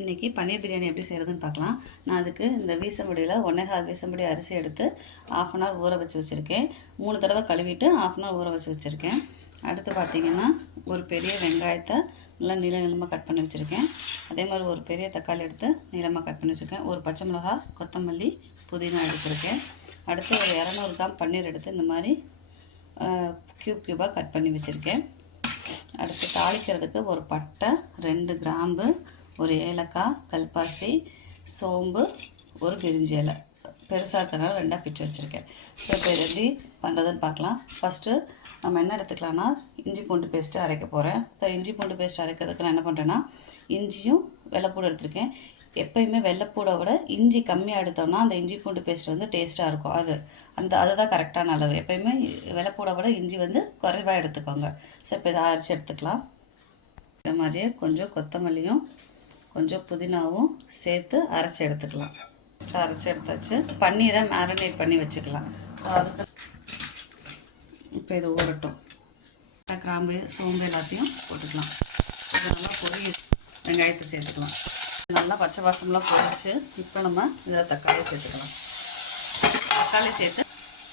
இன்றைக்கி பன்னீர் பிரியாணி எப்படி செய்கிறதுன்னு பார்க்கலாம். நான் அதுக்கு இந்த வீசம்படியில் ஒன்றேகால் வீசம்படி அரிசி எடுத்து ஆஃப் அன் ஹவர் ஊற வச்சு வச்சுருக்கேன். மூணு தடவை கழுவிட்டு ஆஃப் அன் ஹவர் ஊற வச்சு வச்சுருக்கேன். அடுத்து பார்த்தீங்கன்னா ஒரு பெரிய வெங்காயத்தை நல்லா நீள நீளமாக கட் பண்ணி வச்சுருக்கேன். அதே மாதிரி ஒரு பெரிய தக்காளி எடுத்து நீளமாக கட் பண்ணி வச்சுருக்கேன். ஒரு பச்சை மிளகாய் கொத்தமல்லி புதினா எடுத்துருக்கேன். அடுத்து ஒரு இரநூறு கிராம் பன்னீர் எடுத்து இந்த மாதிரி க்யூப் க்யூபாக கட் பண்ணி வச்சுருக்கேன். அடுத்து தாளிக்கிறதுக்கு ஒரு பட்டை ரெண்டு கிராம்பு ஒரு ஏலக்காய் கல்பாசி சோம்பு ஒரு பிரிஞ்சி இலை. பெருசாக இருக்கிறனால ரெண்டாக பிச்சு வச்சுருக்கேன். ஸோ இப்போ இது எப்படி பண்ணுறதுன்னு பார்க்கலாம். ஃபஸ்ட்டு நம்ம என்ன எடுத்துக்கலாம்னா இஞ்சி பூண்டு பேஸ்ட்டு அரைக்க போகிறேன் ஸோ இஞ்சி பூண்டு பேஸ்ட் அரைக்கிறதுக்கு நான் என்ன பண்ணுறேன்னா இஞ்சியும் வெள்ளைப்பூடு எடுத்திருக்கேன். எப்பயுமே வெள்ளைப்பூடை விட இஞ்சி கம்மியாக எடுத்தோம்னா அந்த இஞ்சி பூண்டு பேஸ்ட் வந்து டேஸ்ட்டாக இருக்கும். அது அந்த அதுதான் கரெக்டான அளவு. எப்பயுமே வெள்ளைப்பூடை விட இஞ்சி வந்து குறைவாக எடுத்துக்கோங்க. ஸோ இப்போ இதை அரைச்சி எடுத்துக்கலாம். இந்த மாதிரியே கொஞ்சம் கொத்தமல்லியும் கொஞ்சம் புதினாவும் சேர்த்து அரைச்சி எடுத்துக்கலாம். ஃபஸ்ட்டு அரைச்சி எடுத்தாச்சு. பன்னீரை மேரினேட் பண்ணி வச்சுக்கலாம். ஸோ அதுக்கு இப்போ இது ஊறட்டும். கிராம்பு சோம்பு எல்லாத்தையும் போட்டுக்கலாம். இது நல்லா பொரி வெங்காயத்தை சேர்த்துக்கலாம். நல்லா பச்சை வாசம்லாம் பொரிச்சு இப்போ நம்ம இதில் தக்காளி சேர்த்துக்கலாம். தக்காளி சேர்த்து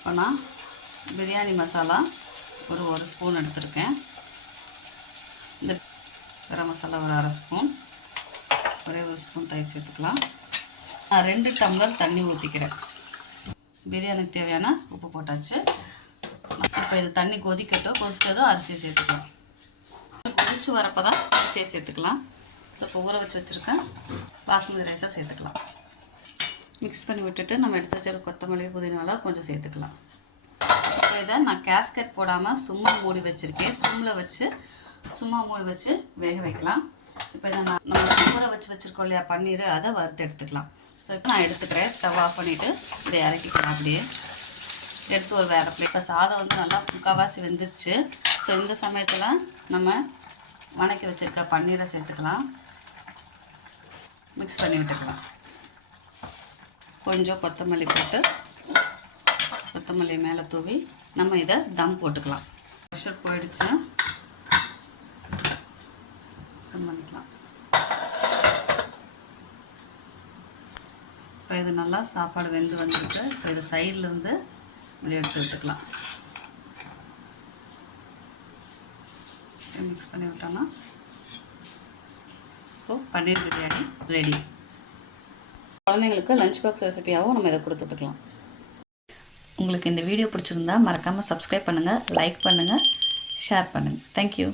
ஆனால் பிரியாணி மசாலா ஒரு ஒரு ஸ்பூன் எடுத்திருக்கேன். இந்த கரம் மசாலா ஒரு அரை ஸ்பூன் ஒரே ஒரு ஸ்பூன் தயிர் சேர்த்துக்கலாம். நான் ரெண்டு டம்ளர் தண்ணி ஊற்றிக்கிறேன் பிரியாணிக்கு தேவையான உப்பு போட்டாச்சு. இப்போ இது தண்ணி கொதிக்கட்டும். கொதிச்சதும் அரிசியை சேர்த்துக்கலாம். கொதிச்சு வரப்போ தான் அரிசியை சேர்த்துக்கலாம். ஸோ இப்போ ஊற வச்சு வச்சுருக்கேன் பாஸ்மதி ரைஸாக சேர்த்துக்கலாம். மிக்ஸ் பண்ணி விட்டுட்டு நம்ம எடுத்து வச்சிருக்க கொத்தமல்லி புதினாலாம் கொஞ்சம் சேர்த்துக்கலாம். இப்போ இதை நான் கேஸ்கட் போடாமல் சும்மா மூடி வச்சுருக்கேன். சிம்மில் வச்சு சும்மா மூடி வச்சு வேக வைக்கலாம். இப்போ இதை நான் நம்ம ஊற வச்சு வச்சுருக்கோம் இல்லையா பன்னீர் அதை வறுத்து எடுத்துக்கலாம். ஸோ இப்போ நான் எடுத்துக்கிறேன். ஸ்டவ் ஆஃப் பண்ணிவிட்டு இதை இறக்கிக்கலாம் அப்படியே. எடுத்து ஒரு வேறு பிளேட் இப்போ சாதம் வந்து நல்லா முக்கால்வாசி வெந்துருச்சு. ஸோ இந்த சமயத்தில் நம்ம வணக்கி வச்சுருக்க பன்னீரை சேர்த்துக்கலாம். மிக்ஸ் பண்ணி விட்டுக்கலாம். கொஞ்சம் கொத்தமல்லி போட்டு கொத்தமல்லி மேலே தூவி நம்ம இதை தம் போட்டுக்கலாம். ப்ரெஷர் போயிடுச்சு. தம் பண்ணிக்கலாம். இப்போ இது நல்லா சாப்பாடு வெந்து வந்துருக்கு. இப்போ இது சைட்லேருந்து இப்படி எடுத்து எடுத்துக்கலாம் மிக்ஸ் பண்ணி விட்டோம்னா இப்போது பன்னீர் பிரியாணி ரெடி குழந்தைங்களுக்கு லஞ்ச் பாக்ஸ் ரெசிபியாகவும் நம்ம இதை கொடுத்துட்டுக்கலாம் உங்களுக்கு இந்த வீடியோ பிடிச்சிருந்தா மறக்காமல் சப்ஸ்கிரைப் பண்ணுங்கள் லைக் பண்ணுங்கள் ஷேர் பண்ணுங்கள் தேங்க்யூ